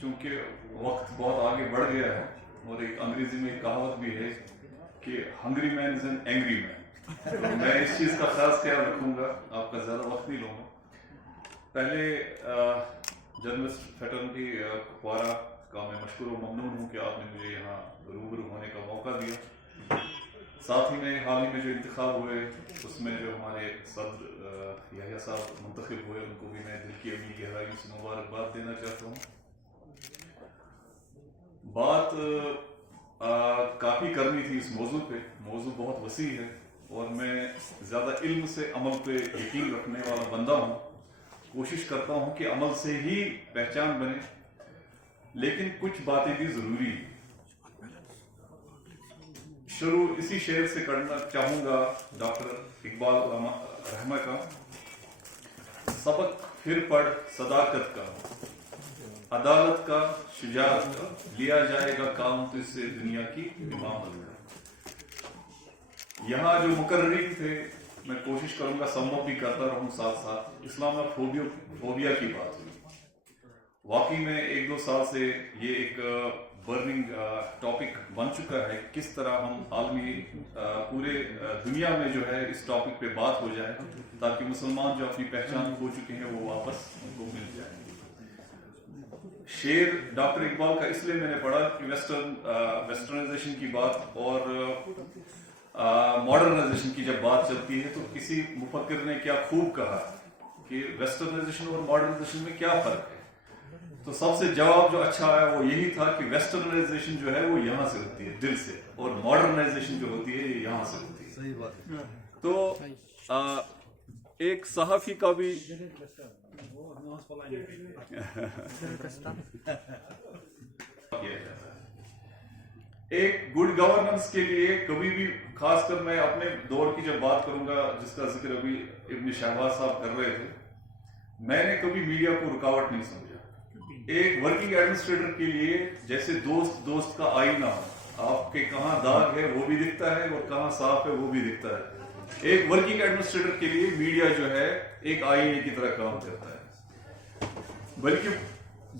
چونکہ وقت بہت آگے بڑھ گیا ہے اور ایک انگریزی میں ایک کہاوت بھی ہے کہ hungry man is an angry man. میں اس چیز کا خاص خیال رکھوں گا, آپ کا زیادہ وقت نہیں لوں گا. پہلے جرنلسٹ فیٹرنٹی کپوارہ کا میں مشکور و ممنون ہوں کہ آپ نے مجھے یہاں روبرو ہونے کا موقع دیا. ساتھ ہی میں حال ہی میں جو انتخاب ہوئے اس میں جو ہمارے صدر یحییٰ صاحب منتخب ہوئے ان کو بھی میں دل کی اگلی گہرائیوں سے مبارکباد دینا چاہتا ہوں. بات کافی کرنی تھی اس موضوع پہ. موضوع بہت وسیع ہے اور میں زیادہ علم سے عمل پہ یقین رکھنے والا بندہ ہوں. کوشش کرتا ہوں کہ عمل سے ہی پہچان بنے, لیکن کچھ باتیں بھی ضروری ہیں. شروع اسی شعر سے کرنا چاہوں گا ڈاکٹر اقبال رحمہ کا. سبق پھر پڑھ صداقت کا, عدالت کا, شجاعت کا, لیا جائے گا کام تو اس سے دنیا کی امامت کا. یہاں جو مقررین تھے میں کوشش کروں گا سم اپ بھی کرتا رہوں ساتھ ساتھ. اسلام فوبیا کی بات ہوئی. واقعی میں 1-2 سال سے یہ ایک برننگ ٹاپک بن چکا ہے. کس طرح ہم عالمی پورے دنیا میں جو ہے اس ٹاپک پہ بات ہو جائے تاکہ مسلمان جو اپنی پہچان کھو چکے ہیں وہ واپس ان کو مل جائے. شعر ڈاکٹر اقبال کا اس لیے میں نے پڑھا کہ ویسٹرنائزیشن کی بات اور ماڈرنائزیشن کی جب بات چلتی ہے تو کسی مفکر نے کیا خوب کہا کہ ویسٹرنائزیشن اور ماڈرنائزیشن میں کیا فرق ہے. تو سب سے جواب جو اچھا آیا وہ یہی تھا کہ ویسٹرنائزیشن جو ہے وہ یہاں سے ہوتی ہے دل سے, اور ماڈرنائزیشن جو ہوتی ہے یہ یہاں سے ہوتی ہے. صحیح بات ہے. تو ایک صحافی کا بھی ایک گڈ گورننس کے لیے کبھی بھی, خاص کر میں اپنے دور کی جب بات کروں گا جس کا ذکر ابھی ابن شہباز صاحب کر رہے تھے, میں نے کبھی میڈیا کو رکاوٹ نہیں سمجھا. ایک ورکنگ ایڈمنسٹریٹر کے لیے جیسے دوست کا آئینہ, آپ کے کہاں داغ ہے وہ بھی دکھتا ہے اور کہاں صاف ہے وہ بھی دکھتا ہے. ایک ورکنگ ایڈمنسٹریٹر کے لیے میڈیا جو ہے ایک آئینے کی طرح کام کرتا ہے. بلکہ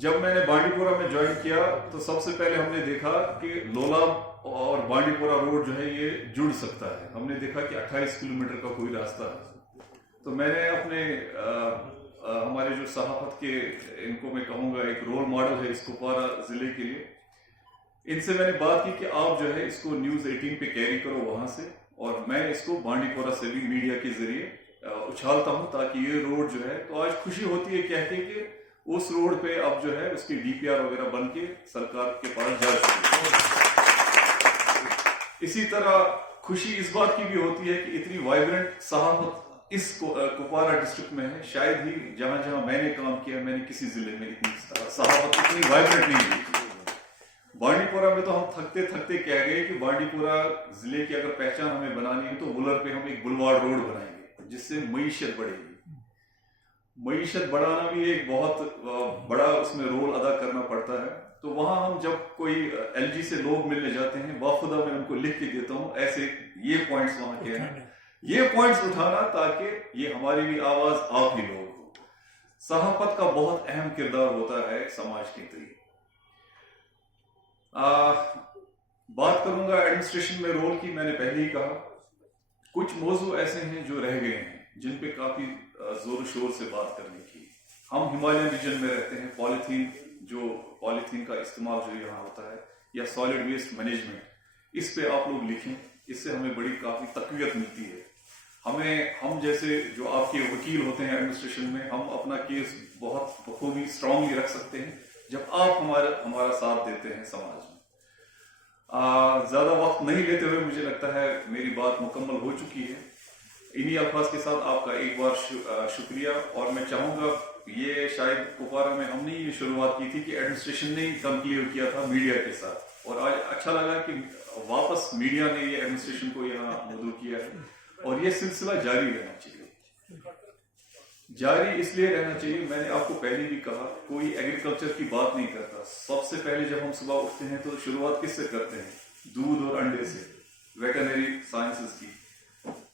جب میں نے بانڈی پورہ میں جوائن کیا تو سب سے پہلے ہم نے دیکھا کہ لولاب اور بانڈی پورہ روڈ جو ہے یہ جڑ سکتا ہے. ہم نے دیکھا کہ 28 کلومیٹر کا کوئی راستہ ہے. تو میں نے اپنے ہمارے جو صحافت کے ان کو میں کہوں گا ایک رول ماڈل ہے اس کپوارہ ضلع کے لیے, ان سے میں نے بات کی کہ آپ جو ہے اس کو نیوز 18 پہ کیری کرو وہاں سے, اور میں اس کو بانڈی پورہ سے بھی میڈیا کے ذریعے اچھالتا ہوں تاکہ یہ روڈ جو ہے, تو آج خوشی ہوتی ہے کہتے کہ اس روڈ پہ اب جو ہے اس کی DPR وغیرہ بن کے سرکار کے پاس جا چکی ہے. اسی طرح خوشی اس بات کی بھی ہوتی ہے کہ اتنی وائبرنٹ صحافت اس کپوارہ ڈسٹرکٹ میں ہے. شاید ہی جہاں جہاں میں نے کام کیا میں نے کسی ضلع میں اتنی صحافت اتنی وائبرنٹ نہیں دی. بانڈی پورہ میں تو ہم تھکتے تھکتے کہہ گئے کہ بانڈی پورہ ضلع کی اگر پہچان ہمیں بنانی ہے تو وولر پہ ہم ایک بلواڑ روڈ بنائیں گے جس سے معیشت بڑھے گی. معیشت بڑھانا بھی ایک بہت بڑا اس میں رول ادا کرنا پڑتا ہے. تو وہاں ہم جب کوئی LG سے لوگ ملنے جاتے ہیں باخدا میں ان کو لکھ کے دیتا ہوں ایسے یہ پوائنٹس وہاں کے ہیں, یہ پوائنٹس اٹھانا تاکہ یہ ہماری بھی آواز آپ ہی لوگ ہو. صحافت کا بہت اہم کردار ہوتا ہے سماج کے لیے. بات کروں گا ایڈمنسٹریشن میں رول کی. میں نے پہلے ہی کہا کچھ موضوع ایسے ہیں جو رہ گئے ہیں جن پہ کافی زور و شور سے بات کرنے کی. ہم ہمالیہ ریجن میں رہتے ہیں. پالیتھین کا استعمال جو یہاں ہوتا ہے یا سالڈ ویسٹ مینجمنٹ, اس پہ آپ لوگ لکھیں. اس سے ہمیں بڑی کافی تقویت ملتی ہے. ہم جیسے جو آپ کے وکیل ہوتے ہیں ایڈمنسٹریشن میں, ہم اپنا کیس بہت بخوبی اسٹرانگلی رکھ سکتے ہیں جب آپ ہمارا ساتھ دیتے ہیں سماج میں. زیادہ وقت نہیں لیتے ہوئے مجھے لگتا ہے میری بات مکمل ہو چکی ہے. انہی الفاظ کے ساتھ آپ کا ایک بار شکریہ. اور میں چاہوں گا یہ شاید کپوارہ میں ہم نے یہ شروعات کی تھی کہ ایڈمنسٹریشن نے کنکلیو کیا تھا میڈیا کے ساتھ, اور آج اچھا لگا کہ واپس میڈیا نے یہ ایڈمنسٹریشن کو یہاں مدعو کیا ہے. اور یہ سلسلہ جاری رہنا چاہیے. جاری اس لیے رہنا چاہیے, میں نے آپ کو پہلے بھی کہا کوئی ایگریکلچر کی بات نہیں کرتا. سب سے پہلے جب ہم صبح اٹھتے ہیں تو شروعات کس سے کرتے ہیں؟ دودھ اور انڈے سے, ویٹرنری سائنسز کی.